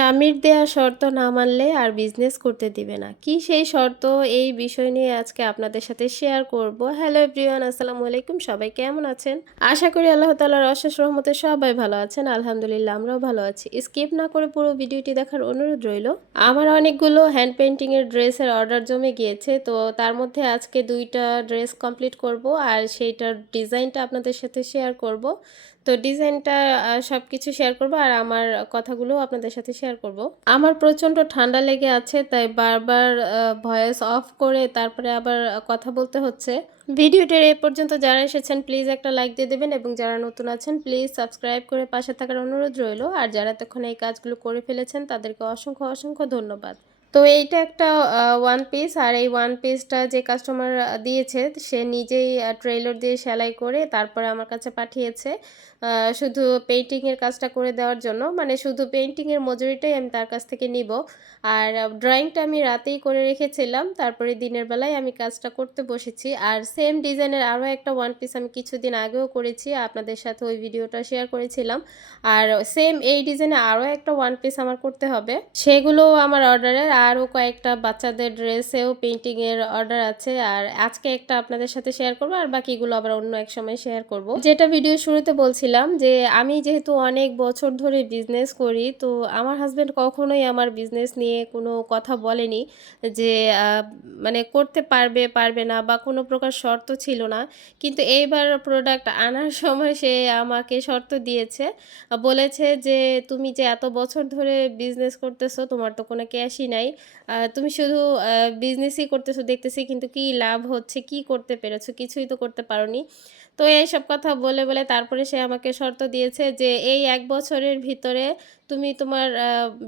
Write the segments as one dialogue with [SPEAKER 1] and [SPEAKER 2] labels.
[SPEAKER 1] স্বামীর দেয়া শর্ত না মানলে আর বিজনেস করতে দিবে না। কি সেই শর্ত? এই বিষয় নিয়ে আজকে আপনাদের সাথে শেয়ার করব। হ্যালো এভরিওয়ান আসসালামু আলাইকুম, সবাই কেমন আছেন? আশা করি আল্লাহ তালার অশেষ রহমতে সবাই ভালো আছেন। আলহামদুলিল্লাহ, আমরাও ভালো আছি। স্কিপ না করে পুরো ভিডিওটি দেখার অনুরোধ রইল, আমার অনেকগুলো হ্যান্ড পেন্টিং এর ড্রেসের অর্ডার জমে গিয়েছে, তো তার মধ্যে আজকে দুইটা ড্রেস কমপ্লিট করব আর সেইটার ডিজাইনটা আপনাদের সাথে শেয়ার করব। তো ডিজাইনটা সব কিছু শেয়ার করব আর আমার কথাগুলো আপনাদের সাথে শেয়ার করব। আমার প্রচণ্ড ঠান্ডা লেগে আছে, তাই বারবার ভয়েস অফ করে তারপরে আবার কথা বলতে হচ্ছে। ভিডিওটির এ পর্যন্ত যারা এসেছেন প্লিজ একটা লাইক দিয়ে দেবেন এবং যারা নতুন আছেন প্লিজ সাবস্ক্রাইব করে পাশে থাকার অনুরোধ রইল। আর যারা তখন এই কাজগুলো করে ফেলেছেন, তাদেরকে অসংখ্য অসংখ্য ধন্যবাদ। তো এইটা একটা ওয়ান পিস আর এই ওয়ান পিসটা যে কাস্টমার দিয়েছে, সে নিজেই ট্রেলার দিয়ে সেলাই করে তারপরে আমার কাছে পাঠিয়েছে। শুধু পেইন্টিংয়ের কাজটা করে দেওয়ার জন্য মানে শুধু পেইন্টিংয়ের মজুরিটাই আমি তার কাছ থেকে নিব। আর ড্রয়িংটা আমি রাতেই করে রেখেছিলাম, তারপরে দিনের বেলায় আমি কাজটা করতে বসেছি। আর সেম ডিজাইনের আরও একটা ওয়ান পিস আমি কিছুদিন আগেও করেছি, আপনাদের সাথে ওই ভিডিওটা শেয়ার করেছিলাম। আর সেম এই ডিজাইনে আরও একটা ওয়ান পিস আমার করতে হবে। সেগুলো আমার অর্ডারের আরও কয়েকটা বাচ্চাদের ড্রেসেও পেন্টিংয়ের অর্ডার আছে। আর আজকে একটা আপনাদের সাথে শেয়ার করব, আর বাকিগুলো আবার অন্য এক সময় শেয়ার করব। যেটা ভিডিও শুরুতে বলছিলাম যে, আমি যেহেতু অনেক বছর ধরে বিজনেস করি, তো আমার হাজব্যান্ড কখনোই আমার বিজনেস নিয়ে কোনো কথা বলেনি যে মানে করতে পারবে পারবে না বা কোনো প্রকার শর্ত ছিল না। কিন্তু এইবার প্রোডাক্ট আনার সময় সে আমাকে শর্ত দিয়েছে। বলেছে যে, তুমি যে এত বছর ধরে বিজনেস করতেছো, তোমার তো কোনো ক্যাশই নাই। তুমি শুধু বিজনেসই করতেছো, দেখতেছি কিন্তু কি লাভ হচ্ছে, কি করতে পেরেছ, কিছুই তো করতে পারোনি। তো এইসব কথা বলে বলে তারপরে সে আমাকে শর্ত দিয়েছে যে এই এক বছরের ভিতরে তুমি তোমার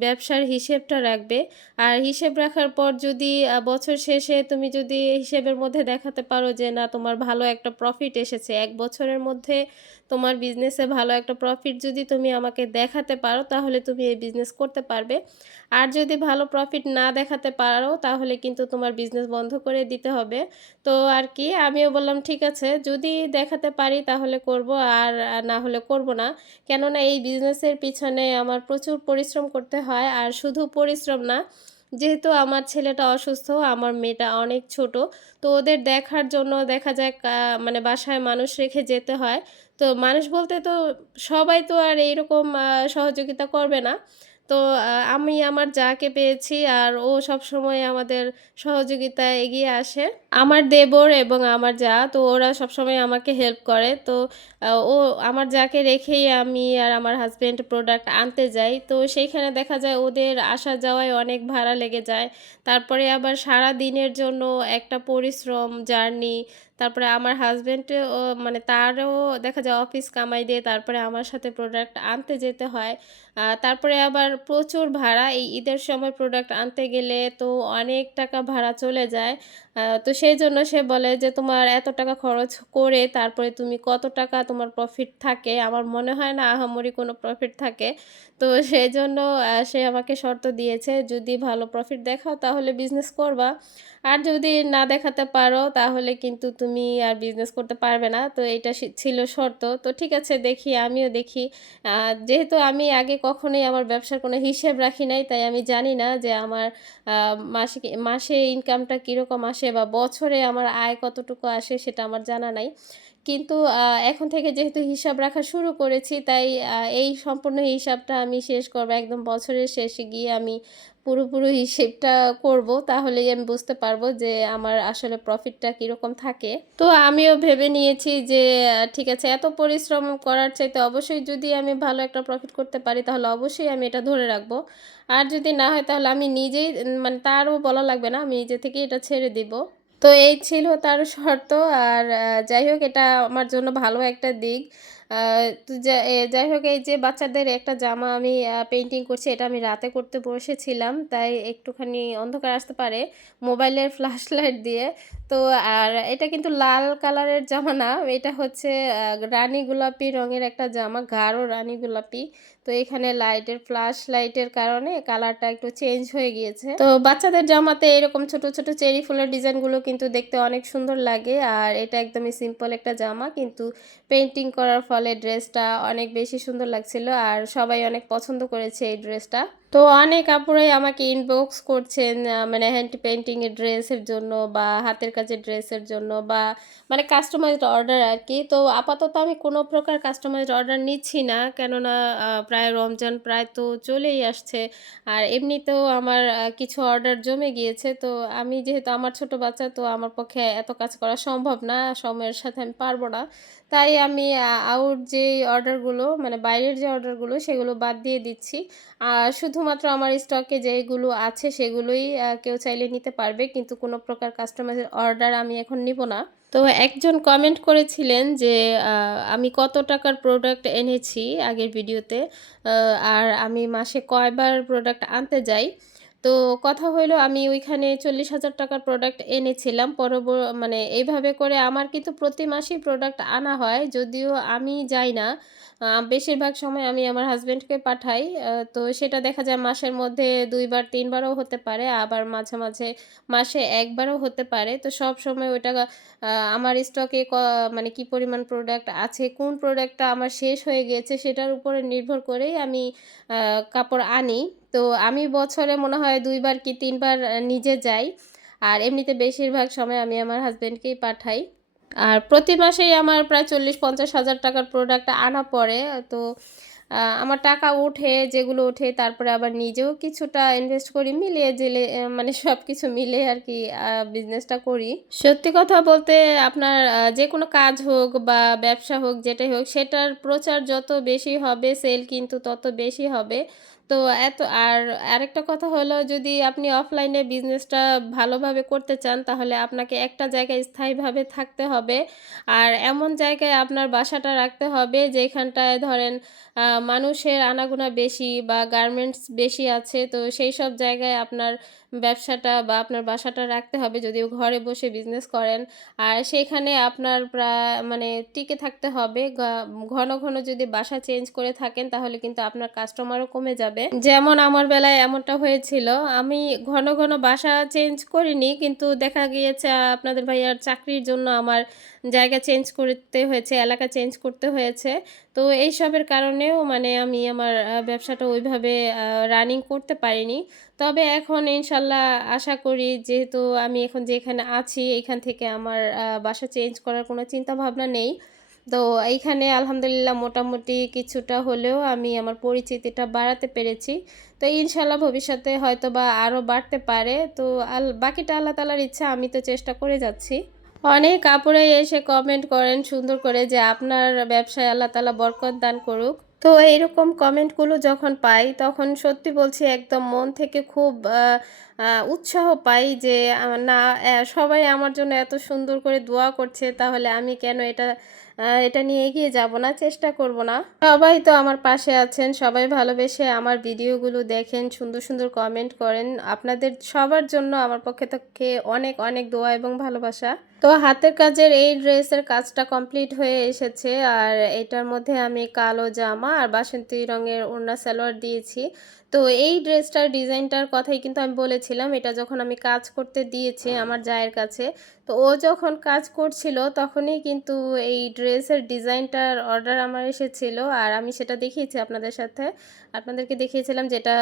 [SPEAKER 1] ব্যবসার হিসেবটা রাখবে। আর হিসেব রাখার পর যদি বছর শেষে তুমি যদি হিসেবের মধ্যে দেখাতে পারো যে না তোমার ভালো একটা প্রফিট এসেছে, এক বছরের মধ্যে তোমার বিজনেসে ভালো একটা প্রফিট যদি তুমি আমাকে দেখাতে পারো, তাহলে তুমি এই বিজনেস করতে পারবে। আর যদি ভালো প্রফিট না দেখাতে পারো, তাহলে কিন্তু তোমার বিজনেস বন্ধ করে দিতে হবে। তো আর কি, আমিও বললাম, ঠিক আছে, যদি দেখাতে পারি তাহলে করব, আর না হলে করব না। কেননা এই বিজনেসের পিছনে আমার প্রচুর পরিশ্রম করতে হয়, আর শুধু পরিশ্রম না যেহেতু আমার ছেলেটা অসুস্থ, আমার মেয়েটা অনেক ছোট, তো ওদের দেখার জন্য দেখা যায় মানে বাসায় মানুষ রেখে যেতে হয়। তো মানুষ বলতে তো সবাই তো আর এইরকম সহযোগিতা করবে না। তো আমি আমার যাকে পেয়েছি আর ও সব সময় আমাদের সহযোগিতায় এগিয়ে আসে। আমার দেবর এবং আমার যা, তো ওরা সবসময় আমাকে হেল্প করে। তো ও আমার যাকে রেখেই আমি আর আমার হাজব্যান্ড প্রোডাক্ট আনতে যাই। তো সেইখানে দেখা যায় ওদের আসা যাওয়ায় অনেক ভাড়া লেগে যায়। তারপরে আবার সারা দিনের জন্য একটা পরিশ্রম জার্নি তারপরে আমার হাজব্যান্ড মানে তারও দেখা যায় অফিস কামাই দিয়ে তারপরে আমার সাথে প্রোডাক্ট আনতে যেতে হয়। তারপরে আবার প্রচুর ভাড়া, এই ঈদের সময় প্রোডাক্ট আনতে গেলে তো অনেক টাকা ভাড়া চলে যায়। তো সেই জন্য সে বলে যে, তোমার এত টাকা খরচ করে তারপরে তুমি কত টাকা তোমার প্রফিট থাকে? আমার মনে হয় না আহামরি কোনো প্রফিট থাকে। তো সেই জন্য সে আমাকে শর্ত দিয়েছে, যদি ভালো প্রফিট দেখাও তাহলে বিজনেস করবা। আর যদি না দেখাতে পারো তাহলে কিন্তু তুমি আর বিজনেস করতে পারবে না, তো এটা ছিল শর্ত। তো ঠিক আছে, দেখি, আমিও দেখি। যেহেতু আমি আগে কখনোই আমার ব্যবসার কোনো হিসেব রাখি নাই, তাই আমি জানি না যে আমার মাসে মাসে ইনকামটা কীরকম আসে বা বছরে আমার আয় কতটুকু আসে, সেটা আমার জানা নাই। কিন্তু এখন থেকে যেহেতু হিসাব রাখা শুরু করেছি, তাই এই সম্পূর্ণ হিসাবটা আমি শেষ করব, একদম বছরের শেষে গিয়ে আমি পুরোপুরি হিসেবটা করব, তাহলেই আমি বুঝতে পারব যে আমার আসলে প্রফিটটা কীরকম থাকে। তো আমিও ভেবে নিয়েছি যে, ঠিক আছে, এত পরিশ্রম করার চাইতে অবশ্যই যদি আমি ভালো একটা প্রফিট করতে পারি, তাহলে অবশ্যই আমি এটা ধরে রাখব। আর যদি না হয়, তাহলে আমি নিজেই মানে তারও বলা লাগবে না, আমি নিজে থেকে এটা ছেড়ে দিব। তো এই ছিল তার শর্ত। আর যাই হোক এটা আমার জন্য ভালো একটা দিক। তো যাই হোক, এই যে বাচ্চাদের একটা জামা আমি পেন্টিং করছি, এটা আমি রাতে করতে বসেছিলাম, তাই একটুখানি অন্ধকার আসতে পারে মোবাইলের ফ্ল্যাশ লাইট দিয়ে। তো আর এটা কিন্তু লাল কালারের জামা না, এটা হচ্ছে রানী গোলাপি রঙের একটা জামা, গাঢ় রানী গোলাপি। তো এখানে লাইটের ফ্ল্যাশ লাইটের কারণে কালারটা একটু চেঞ্জ হয়ে গিয়েছে। তো বাচ্চাদের জামাতে এরকম ছোট ছোট চেরি ফুলের ডিজাইনগুলো কিন্তু দেখতে অনেক সুন্দর লাগে, আর এটা একদমই সিম্পল একটা জামা, কিন্তু পেন্টিং করার ফলে ড্রেসটা অনেক বেশি সুন্দর লাগছিল আর সবাই অনেক পছন্দ করেছে এই ড্রেসটা তো অনেক আপুরাই আমাকে ইনবক্স করছেন মানে হ্যান্ড পেন্টিংয়ের ড্রেসের জন্য বা হাতের কাজের ড্রেসের জন্য বা মানে কাস্টমাইজড অর্ডার আর কি তো আপাতত আমি কোনো প্রকার কাস্টমাইজড অর্ডার নিচ্ছি না, কেননা প্রায় রমজান প্রায় তো চলেই আসছে। আর এমনিতেও আমার কিছু অর্ডার জমে গিয়েছে। তো আমি যেহেতু আমার ছোট বাচ্চা, তো আমার পক্ষে এত কাজ করা সম্ভব না, সময়ের সাথে আমি পারব না। তাই আমি আউট যে অর্ডারগুলো মানে বাইরের যে অর্ডারগুলো সেগুলো বাদ দিয়ে দিচ্ছি। আর শুধুমাত্র আমার স্টকে যেগুলো আছে সেগুলোই কেউ চাইলে নিতে পারবে, কিন্তু কোনো প্রকার কাস্টমাইজের অর্ডার আমি এখন নিব না। তো একজন কমেন্ট করেছিলেন যে আমি কত টাকার প্রোডাক্ট এনেছি আগের ভিডিওতে আর আমি মাসে কয়বার প্রোডাক্ট আনতে যাই। তো কথা হলো আমি ওইখানে চল্লিশ হাজার টাকার প্রোডাক্ট এনেছিলাম, পরবর মানে এইভাবে করে আমার কিন্তু প্রতি মাসেই প্রোডাক্ট আনা হয়, যদিও আমি যাই না। বেশিরভাগ সময় আমি আমার হাজব্যান্ডকে পাঠাই। তো সেটা দেখা যায় মাসের মধ্যে দুইবার, তিনবারও হতে পারে, আবার মাঝে মাঝে মাসে একবারও হতে পারে। তো সব সময় ওইটা আমার স্টকে মানে কি পরিমাণ প্রোডাক্ট আছে, কোন প্রোডাক্টটা আমার শেষ হয়ে গিয়েছে সেটার উপরে নির্ভর করেই আমি কাপড় আনি। তো আমি বছরে মনে হয় দুইবার কি তিনবার নিজে যাই। আর এমনিতে বেশিরভাগ সময় আমি আমার হাজব্যান্ডকেই পাঠাই। আর প্রতি মাসেই আমার প্রায় চল্লিশ, পঞ্চাশ হাজার টাকার প্রোডাক্ট আনা পড়ে। তো আমার টাকা উঠে যেগুলো উঠে তারপরে আবার নিজেও কিছুটা ইনভেস্ট করি, মিলিয়ে জেলে মানে সব কিছু মিলে আর কি বিজনেসটা করি। সত্যি কথা বলতে আপনার যে কোনো কাজ হোক বা ব্যবসা হোক, যেটাই হোক, সেটার প্রচার যত বেশি হবে সেল কিন্তু তত বেশি হবে। তো এত, আর আরেকটা কথা হলো যদি আপনি অফলাইনে বিজনেসটা ভালোভাবে করতে চান, তাহলে আপনাকে একটা জায়গায় স্থায়ীভাবে থাকতে হবে। আর এমন জায়গায় আপনার বাসাটা রাখতে হবে, যেখানটায় ধরেন মানুষের আনাগোনা বেশি বা গার্মেন্টস বেশি আছে, তো সেই সব জায়গায় আপনার ব্যবসাটা বা আপনার বাসাটা রাখতে হবে যদিও ঘরে বসে বিজনেস করেন। আর সেখানে আপনার প্রায় মানে টিকে থাকতে হবে। ঘন ঘন যদি বাসা চেঞ্জ করে থাকেন তাহলে কিন্তু আপনার কাস্টমারও কমে যাবে। যেমন আমার বেলায় এমনটা হয়েছিল, আমি ঘন ঘন বাসা চেঞ্জ করিনি, কিন্তু দেখা গিয়েছে আপনাদের ভাইয়ার চাকরির জন্য আমার জায়গা চেঞ্জ করতে হয়েছে, এলাকা চেঞ্জ করতে হয়েছে। তো এইসবের কারণেও মানে আমি আমার ব্যবসাটা ওইভাবে রানিং করতে পারিনি। তবে এখন ইনশাল্লাহ আশা করি যেহেতু আমি এখন যেখানে আছি এইখান থেকে আমার বাসা চেঞ্জ করার কোনো চিন্তা ভাবনা নেই। তো এইখানে আলহামদুলিল্লাহ মোটামুটি কিছুটা হলেও আমি আমার পরিচিতিটা বাড়াতে পেরেছি। তো ইনশাল্লাহ ভবিষ্যতে হয়তো বা আরও বাড়তে পারে। তো আল, বাকিটা আল্লাহ তালার ইচ্ছা, আমি তো চেষ্টা করে যাচ্ছি। অনেক কাপড়ে এসে কমেন্ট করেন সুন্দর করে যে আপনার ব্যবসায় আল্লাহ তালা বরকত দান করুক। তো এইরকম কমেন্টগুলো যখন পাই, তখন সত্যি বলছি একদম মন থেকে খুব উৎসাহ পাই যে না সবাই আমার জন্য এত সুন্দর করে দোয়া করছে, তাহলে আমি কেন এটা এটা নিয়ে এগিয়ে যাব না, চেষ্টা করব না। সবাই তো আমার পাশে আছেন, সবাই ভালোবেসে আমার ভিডিওগুলো দেখেন, সুন্দর সুন্দর কমেন্ট করেন। আপনাদের সবার জন্য আমার পক্ষে থেকে অনেক অনেক দোয়া এবং ভালোবাসা। তো হাতের কাজের এই ড্রেসের কাজটা কমপ্লিট হয়ে এসেছে। আর এটার মধ্যে আমি কালো জামা আর বাসন্তী রঙের ওড়না, সালোয়ার দিয়েছি। তো এই ড্রেসটার ডিজাইনটার কথাই কিন্তু আমি বলেছিলাম, এটা যখন আমি কাজ করতে দিয়েছি আমার জায়ের কাছে, তো ও যখন কাজ করছিল তখনই কিন্তু এই ড্রেসের ডিজাইনটার অর্ডার আমার এসেছিল। আর আমি সেটা দেখিয়েছি আপনাদের সাথে, আপনাদেরকে দেখিয়েছিলাম যেটা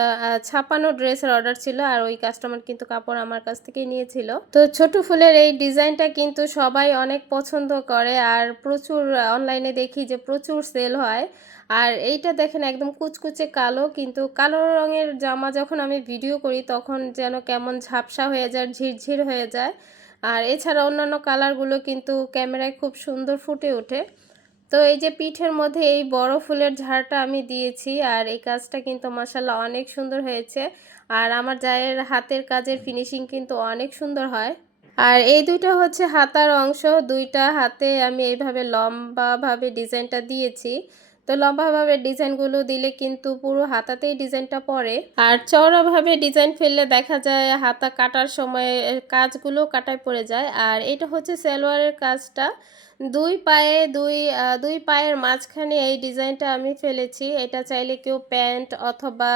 [SPEAKER 1] ছাপানো ড্রেসের অর্ডার ছিল আর ওই কাস্টমার কিন্তু কাপড় আমার কাছ থেকেই নিয়েছিল। তো ছোট ফুলের এই ডিজাইনটা কিন্তু সবাই অনেক পছন্দ করে আর প্রচুর অনলাইনে দেখি যে প্রচুর সেল হয়। আর এইটা দেখেন একদম কুচকুচে কালো, কিন্তু কালো রঙের জামা যখন আমি ভিডিও করি তখন যেন কেমন ঝাপসা হয়ে যায়, ঝিরঝির হয়ে যায়। আর এছাড়া অন্যান্য কালারগুলো কিন্তু ক্যামেরায় খুব সুন্দর ফুটে ওঠে। তো এই যে পিঠের মধ্যে এই বড় ফুলের ঝাড়টা আমি দিয়েছি আর এই কাজটা কিন্তু মাসাল্লাহ অনেক সুন্দর হয়েছে। আর আমার জায়ের হাতের কাজের ফিনিশিং কিন্তু অনেক সুন্দর হয়। আর এই দুইটা হচ্ছে হাতার অংশ। দুইটা হাতে আমি এইভাবে লম্বাভাবে ডিজাইনটা দিয়েছি। তো লম্বাভাবে ডিজাইনগুলো দিলে কিন্তু পুরো হাতাতেই ডিজাইনটা পড়ে। আর চওড়াভাবে ডিজাইন ফেললে দেখা যায় হাতা কাটার সময় কাজগুলো কাটায় পড়ে যায়। আর এটা হচ্ছে সালোয়ারের কাজটা। দুই পায়ে দুই দুই পায়ের মাঝখানে এই ডিজাইনটা আমি ফেলেছি। এটা চাইলে কেউ প্যান্ট অথবা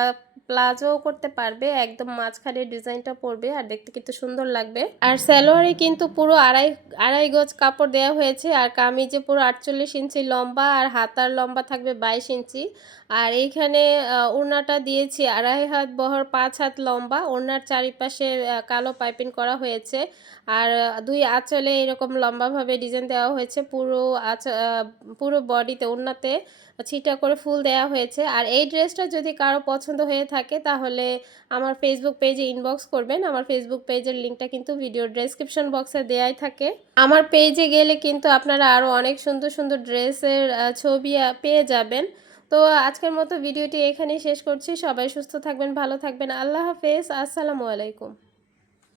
[SPEAKER 1] প্লাজো করতে পারবে, একদম মাঝখানে ডিজাইনটা পড়বে আর দেখতে কিন্তু সুন্দর লাগবে। আর সালোয়ারে কিন্তু পুরো আড়াই আড়াই গজ কাপড় দেওয়া হয়েছে আর কামিজে পুরো আটচল্লিশ ইঞ্চি লম্বা আর হাতার লম্বা থাকবে বাইশ ইঞ্চি। আর এইখানে ওড়নাটা দিয়েছি আড়াই হাত বহর, পাঁচ হাত লম্বা, ওড়নার চারিপাশে কালো পাইপিং করা হয়েছে। আর দুই আঁচলে এরকম লম্বাভাবে ডিজাইন দেওয়া হয়েছে পুরো আঁচ পুরো বডিতে, ওড়নাতে। ছিটা করে ফুল দেওয়া হয়েছে। আর এই ড্রেসটা যদি কারও পছন্দ হয়ে থাকে, তাহলে আমার ফেসবুক পেজে ইনবক্স করবেন। আমার ফেসবুক পেজের লিঙ্কটা কিন্তু ভিডিও ডেসক্রিপশন বক্সে দেয়াই থাকে। আমার পেজে গেলে কিন্তু আপনারা আরও অনেক সুন্দর সুন্দর ড্রেসের ছবি পেয়ে যাবেন। তো আজকের মতো ভিডিওটি এখানেই শেষ করছি। সবাই সুস্থ থাকবেন, ভালো থাকবেন। আল্লাহ হাফেজ। আসসালামু আলাইকুম।